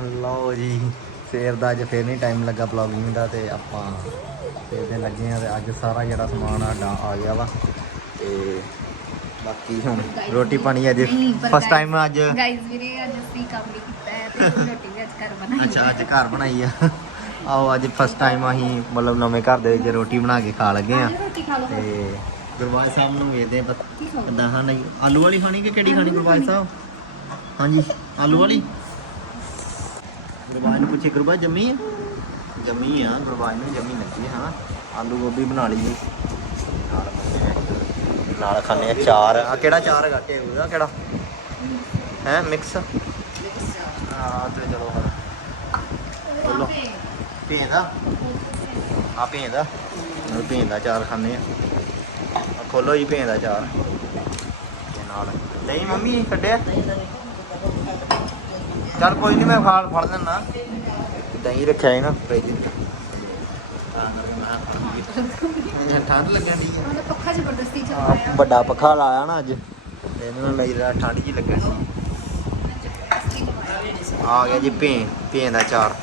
ਲਓ ਜੀ ਸਵੇਰ ਦਾ ਅੱਜ ਫੇਰ ਨਹੀਂ ਟਾਈਮ ਲੱਗਾ ਵਲੌਗਿੰਗ ਦਾ ਤੇ ਆਪਾਂ ਸਵੇਰ ਦੇ ਲੱਗੇ ਆ ਤੇ ਅੱਜ ਸਾਰਾ ਜਿਹੜਾ ਸਮਾਨ ਸਾਡਾ ਆ ਗਿਆ ਵਾ। ਤੇ ਬਾਕੀ ਹੁਣ ਰੋਟੀ ਪਾਣੀ ਅੱਜ ਨਹੀਂ, ਫਸਟ ਟਾਈਮ ਅੱਜ ਗਾਈਜ਼ ਵੀਰੇ ਅੱਜ ਅਸੀਂ ਕੰਮ ਵੀ ਕੀਤਾ ਹੈ ਤੇ ਰੋਟੀ ਵੀ ਅੱਜ ਘਰ ਬਣਾਈ ਅੱਛਾ ਅੱਜ ਘਰ ਬਣਾਈ ਆ। ਆਓ ਅੱਜ ਫਸਟ ਟਾਈਮ ਅਸੀਂ ਮਤਲਬ ਨਵੇਂ ਘਰ ਦੇ ਵਿੱਚ ਰੋਟੀ ਬਣਾ ਕੇ ਖਾ ਲੱਗੇ ਆ ਤੇ ਗੁਰਬਾਜ ਸਾਹਿਬ ਨੂੰ ਵੇਖਦੇ ਆ ਕਿੱਦਾਂ ਹਾਂ ਨਹੀਂ ਆਲੂ ਵਾਲੀ ਖਾਣੀ ਕਿ ਕਿਹੜੀ ਖਾਣੀ ਗੁਰਬਾਜ ਸਾਹਿਬ? ਹਾਂਜੀ ਆਲੂ ਵਾਲੀ? ਗੁਰਬਾਜ ਨੂੰ ਪੁੱਛੇ ਗੁਰਬਾਜ ਜੰਮੀ ਆ? ਜੰਮੀ ਆ ਗੁਰਬਾਜ ਨੂੰ ਜੰਮੀ ਲੱਗੀ ਹਾਂ ਆਲੂ ਗੋਭੀ ਬਣਾ ਲਈ ਨਾਲ ਬੰਦੇ ਨਾਲ ਖਾਣੇ ਆ ਚਾਰ। ਆ ਕਿਹੜਾ ਚਾਰ ਹੈਗਾ? ਟੇਬਲ ਕਿਹੜਾ? ਹੈ, ਮਿਕਸ? ਹਾਂ ਤੇ ਚਲੋ ਹੁਣ ਬੋਲੋ। ਭੇਂਦਾ ਆ? ਭੇਂਦਾ ਨਾਲ ਭੇਂਦਾ ਚਾਰ ਖਾਣੇ ਆ। ਖੋਲੋ ਜੀ, ਭੇਂਦਾ ਚਾਰ। ਤੇ ਨਾਲ। ਨਹੀਂ ਮੰਮੀ, ਕੱਢਿਆ? ਚੱਲ ਕੋਈ ਨਹੀਂ ਮੈਂ ਫਾਲ ਫੜ ਲੈਣਾ ਦਹੀਂ ਰੱਖਿਆ ਹੈ ਨਾ ਫ੍ਰਿਜ ਠੰਡ ਲੱਗਣ ਦੀ ਉਹਨੇ ਪੱਖਾ ਜ਼ਬਰਦਸਤੀ ਵੱਡਾ ਪੱਖਾ ਲਾਇਆ ਨਾ ਅੱਜ। ਨਾਲ ਮੇਰੀ ਠੰਡ ਜੀ ਲੱਗਣ ਆ ਗਿਆ ਜੀ ਭੇਂ ਭੇਂ ਦਾ ਚਾਰ।